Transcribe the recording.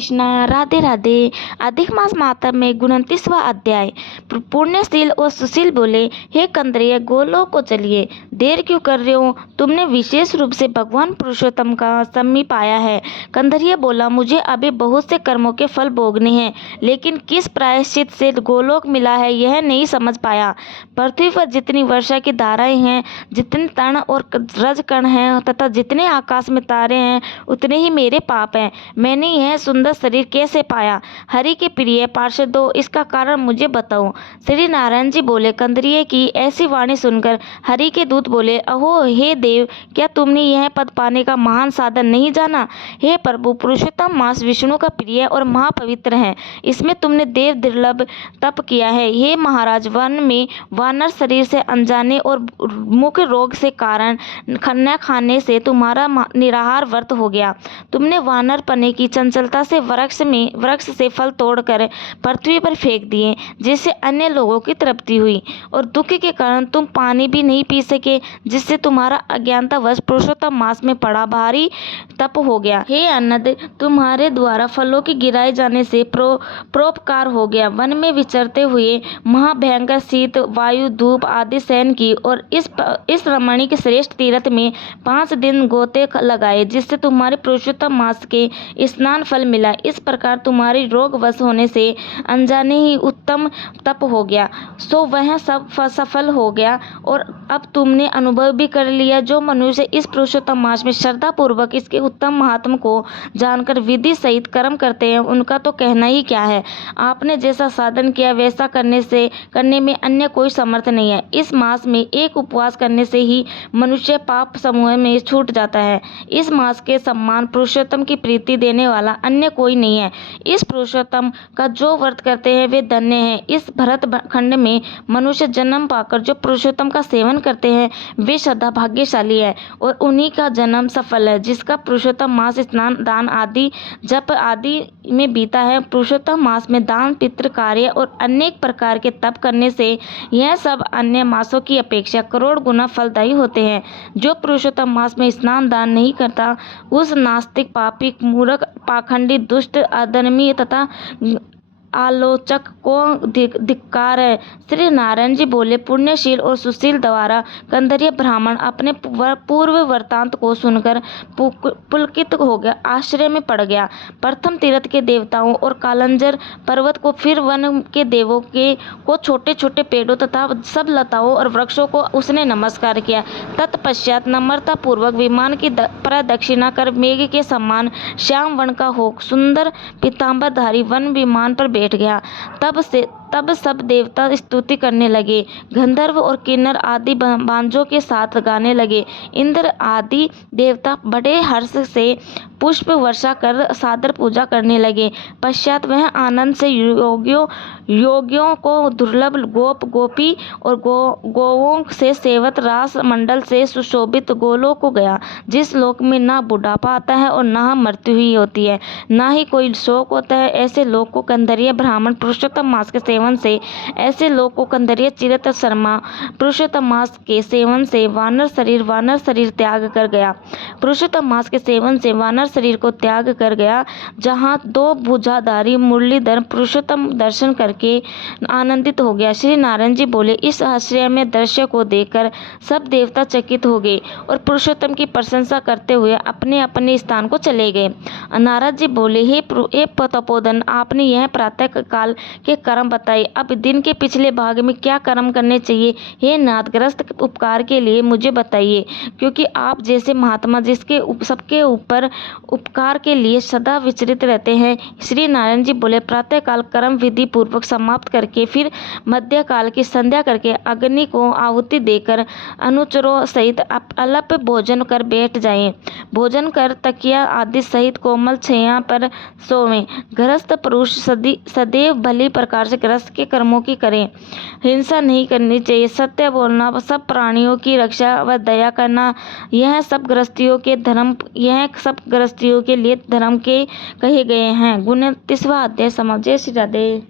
कृष्णा, राधे राधे। अधिक मास मातम में 29वां अध्याय। पुण्यशील और सुशील बोले, हे कंदरिय, गोलोक को चलिए, देर क्यों कर रहे हो? तुमने विशेष रूप से भगवान पुरुषोत्तम का समीप आया है। कंदरिय बोला, मुझे अभी बहुत से कर्मों के फल भोगने हैं, लेकिन किस प्रायश्चित से गोलोक मिला है यह नहीं समझ पाया। पृथ्वी पर जितनी वर्षा की धाराएं हैं, जितने तण और रज कण हैं तथा जितने आकाश में तारे हैं, उतने ही मेरे पाप हैं। मैंने यह सुंदर शरीर कैसे पाया? हरि के प्रिय पार्षदों, इसका कारण मुझे बताओ। श्री नारायण जी बोले, कंदरिय की ऐसी वाणी सुनकर हरि के दूत बोले, अहो हे देव, क्या तुमने यह पद पाने का महान साधन नहीं जाना? हे प्रभु, पुरुषोत्तम मास विष्णु का प्रिय और महापवित्र है। इसमें तुमने देव दुर्लभ तप किया है। हे महाराज, वन में वानर शरीर से अनजाने और मुख रोग से कारण न खाने से तुम्हारा निराहार व्रत हो गया। तुमने वानर पने की चंचलता से वृक्ष से फल तोड़कर पृथ्वी पर फेंक दिए, जिससे अन्य लोगों की तृप्ति हुई, और दुख के कारण तुम पानी भी नहीं पी सके, जिससे तुम्हारा अज्ञानतावश पुरुषोत्तम मास में पड़ा भारी तप हो गया। हे अन्नद, तुम्हारे द्वारा फलों की गिराए जाने से परोपकार हो गया। वन में विचरते हुए महाभयंकर शीत, वायु, धूप आदि सहन की, और इस रमणीक श्रेष्ठ तीर्थ में 5 दिन गोते लगाए, जिससे तुम्हारे पुरुषोत्तम मास के स्नान फल मिला। इस प्रकार तुम्हारी रोग वश होने से अनजाने ही उत्तम तप हो गया, सो वह सब सफल हो गया, और अब तुमने अनुभव भी कर लिया। जो मनुष्य इस पुरुषोत्तम मास में श्रद्धा पूर्वक इसके उत्तम महात्म को जानकर विधि सहित कर्म करते हैं, उनका तो कहना ही क्या है। आपने जैसा साधन किया वैसा करने में अन्य कोई समर्थ नहीं है। इस मास में एक उपवास करने से ही मनुष्य पाप समूह में छूट जाता है। इस मास के सम्मान पुरुषोत्तम की प्रीति देने वाला अन्य कोई नहीं है। इस पुरुषोत्तम का जो व्रत करते हैं वे धन्य हैं। इस भरत खंड में मनुष्य जन्म पाकर जो पुरुषोत्तम का सेवन करते हैं वे सदा भाग्यशाली है, और उन्हीं का जन्म सफल है, जिसका पुरुषोत्तम मास स्नान, दान आदि जप आदि में बीता है। पुरुषोत्तम मास में दान, पितृ कार्य और अनेक प्रकार के तप करने से यह सब अन्य मासों की अपेक्षा करोड़ गुना फलदायी होते हैं। जो पुरुषोत्तम मास में स्नान दान नहीं करता, उस नास्तिक, पापी, मूर्ख, पाखंडी, दुष्ट, अधर्मी तथा आलोचक को धिक्कार है। श्री नारायण जी बोले, पुण्यशील और सुशील द्वारा कंदरिय ब्राह्मण अपने पूर्व वृत्तांत को सुनकर पुलकित हो गया, आश्चर्य में पड़ गया। प्रथम तीर्थ के देवताओं और कालंजर पर्वत को, फिर वन के देवों को, छोटे छोटे पेड़ों तथा सब लताओं और वृक्षों को उसने नमस्कार किया। तत्पश्चात नम्रता पूर्वक विमान की प्रदक्षिणा कर मेघ के समान श्याम वर्ण का हो सुंदर पीतांबरधारी वन विमान पर बैठ गया। तब सब देवता स्तुति करने लगे। गंधर्व और किन्नर आदि बांजों के साथ गाने लगे। इंद्र आदि देवता बड़े हर्ष से पुष्प वर्षा कर सादर पूजा करने लगे। पश्चात वह आनंद से योगियों को दुर्लभ गोप गोपी और गोवों से सेवत रास मंडल से सुशोभित गोलोक को गया, जिस लोक में ना बुढ़ापा आता है और ना मृत्यु ही होती है, ना ही कोई शोक होता है। ऐसे लोक को कंदरिय ब्राह्मण पुरुषोत्तम मास के सेवन से, ऐसे लोक को कंदरिय चिरत शर्मा पुरुषोत्तम मास के सेवन से वानर शरीर त्याग कर गया। पुरुषोत्तम मास के सेवन से वानर शरीर को त्याग कर गया, जहाँ 2 भुजाधारी मुरलीधर पुरुषोत्तम दर्शन करके आनंदित हो गया। श्री नारायण जी बोले, इस आश्चर्य में दृश्य को देखकर सब देवता चकित हो गए और पुरुषोत्तम की प्रशंसा करते हुए अपने अपने स्थान को चले गए। नारद जी बोले, हे तपोधन, आपने यह प्रातः काल के कर्म बताए, अब दिन के पिछले भाग में क्या कर्म करने चाहिए? हे नाथग्रस्त उपकार के लिए मुझे बताइए, क्योंकि आप जैसे महात्मा जिसके सबके ऊपर उपकार के लिए सदा विचरित रहते हैं। श्री नारायण जी बोले, प्रातः काल कर्म विधि पूर्वक समाप्त करके फिर मध्य काल की संध्या करके अग्नि को आहुति देकर अनुचरों सहित अल्प भोजन कर बैठ जाएं। भोजन कर तकिया आदि सहित कोमल छाया पर सोवें। गृहस्थ पुरुष सदैव भली प्रकार से गृहस्थ के कर्मों की करें। हिंसा नहीं करनी चाहिए, सत्य बोलना, सब प्राणियों की रक्षा व दया करना, यह सब गृहस्थियों के लिए धर्म के कहे गए हैं। 29वां अध्याय समाप्त। जय श्री राधे।